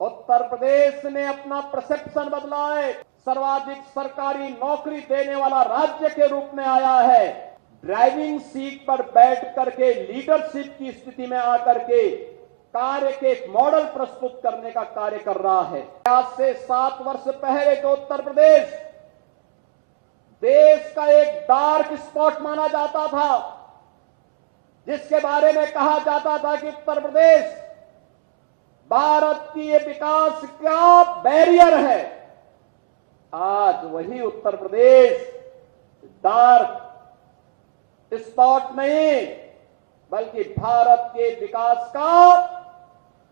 उत्तर प्रदेश ने अपना परसेप्शन बदला है, सर्वाधिक सरकारी नौकरी देने वाला राज्य के रूप में आया है। ड्राइविंग सीट पर बैठ करके लीडरशिप की स्थिति में आकर के कार्य के एक मॉडल प्रस्तुत करने का कार्य कर रहा है। आज से 7 वर्ष पहले तो उत्तर प्रदेश देश का एक डार्क स्पॉट माना जाता था, जिसके बारे में कहा जाता था कि उत्तर प्रदेश भारत की ये विकास का बैरियर है। आज वही उत्तर प्रदेश डार्क स्पॉट नहीं, बल्कि भारत के विकास का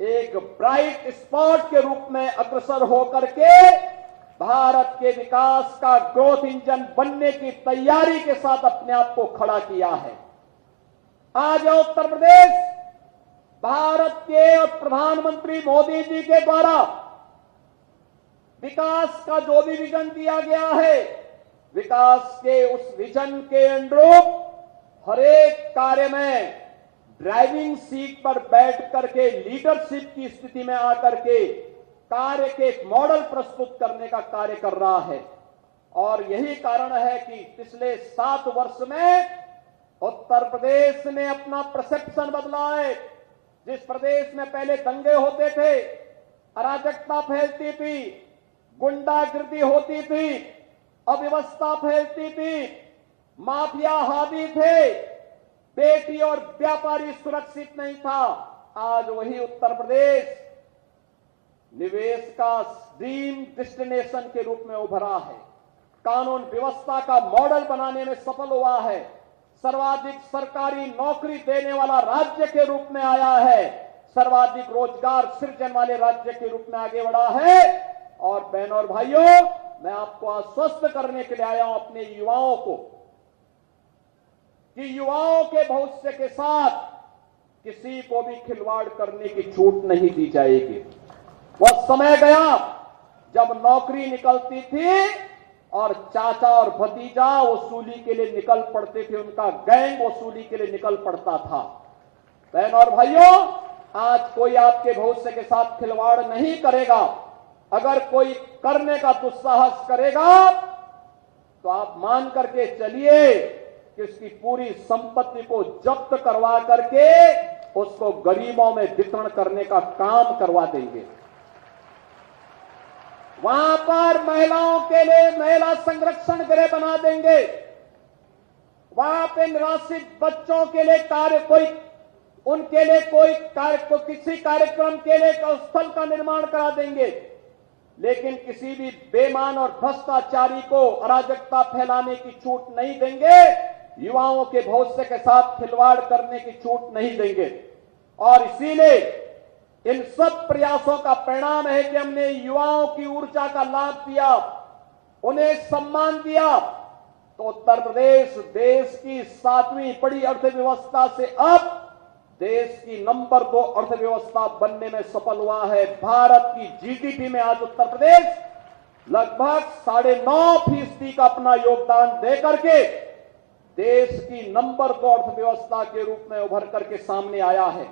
एक ब्राइट स्पॉट के रूप में अग्रसर होकर के भारत के विकास का ग्रोथ इंजन बनने की तैयारी के साथ अपने आप को खड़ा किया है। आज उत्तर प्रदेश भारत के और प्रधानमंत्री मोदी जी के द्वारा विकास का जो भी विजन दिया गया है, विकास के उस विजन के अनुरूप हर एक कार्य में ड्राइविंग सीट पर बैठ करके लीडरशिप की स्थिति में आकर के कार्य के एक मॉडल प्रस्तुत करने का कार्य कर रहा है। और यही कारण है कि पिछले 7 वर्ष में उत्तर प्रदेश ने अपना परसेप्शन बदला है। जिस प्रदेश में पहले दंगे होते थे, अराजकता फैलती थी, गुंडागिर्दी होती थी, अव्यवस्था फैलती थी, माफिया हावी थे, बेटी और व्यापारी सुरक्षित नहीं था, आज वही उत्तर प्रदेश निवेश का ड्रीम डेस्टिनेशन के रूप में उभरा है। कानून व्यवस्था का मॉडल बनाने में सफल हुआ है। सर्वाधिक सरकारी नौकरी देने वाला राज्य के रूप में आया है। सर्वाधिक रोजगार सृजन वाले राज्य के रूप में आगे बढ़ा है। और बहनों और भाइयों, मैं आपको आश्वस्त करने के लिए आया हूं अपने युवाओं को कि युवाओं के भविष्य के साथ किसी को भी खिलवाड़ करने की छूट नहीं दी जाएगी। वह समय गया जब नौकरी निकलती थी और चाचा और भतीजा वसूली के लिए निकल पड़ते थे, उनका गैंग वसूली के लिए निकल पड़ता था। बहनों और भाइयों, आज कोई आपके भविष्य के साथ खिलवाड़ नहीं करेगा। अगर कोई करने का दुस्साहस करेगा तो आप मान करके चलिए कि उसकी पूरी संपत्ति को जब्त करवा करके उसको गरीबों में वितरण करने का काम करवा देंगे। वहां पर महिलाओं के लिए महिला संरक्षण गृह बना देंगे। वहां पे निराश्रित बच्चों के लिए उनके लिए किसी कार्यक्रम के लिए स्थल का निर्माण करा देंगे। लेकिन किसी भी बेईमान और भ्रष्टाचारी को अराजकता फैलाने की छूट नहीं देंगे। युवाओं के भविष्य के साथ खिलवाड़ करने की छूट नहीं देंगे। और इसीलिए इन सब प्रयासों का परिणाम है कि हमने युवाओं की ऊर्जा का लाभ दिया, उन्हें सम्मान दिया, तो उत्तर प्रदेश देश की 7वीं बड़ी अर्थव्यवस्था से अब देश की नंबर 2 अर्थव्यवस्था बनने में सफल हुआ है। भारत की जीडीपी में आज उत्तर प्रदेश लगभग 9.5% का अपना योगदान दे करके देश की नंबर 2 अर्थव्यवस्था के रूप में उभर करके सामने आया है।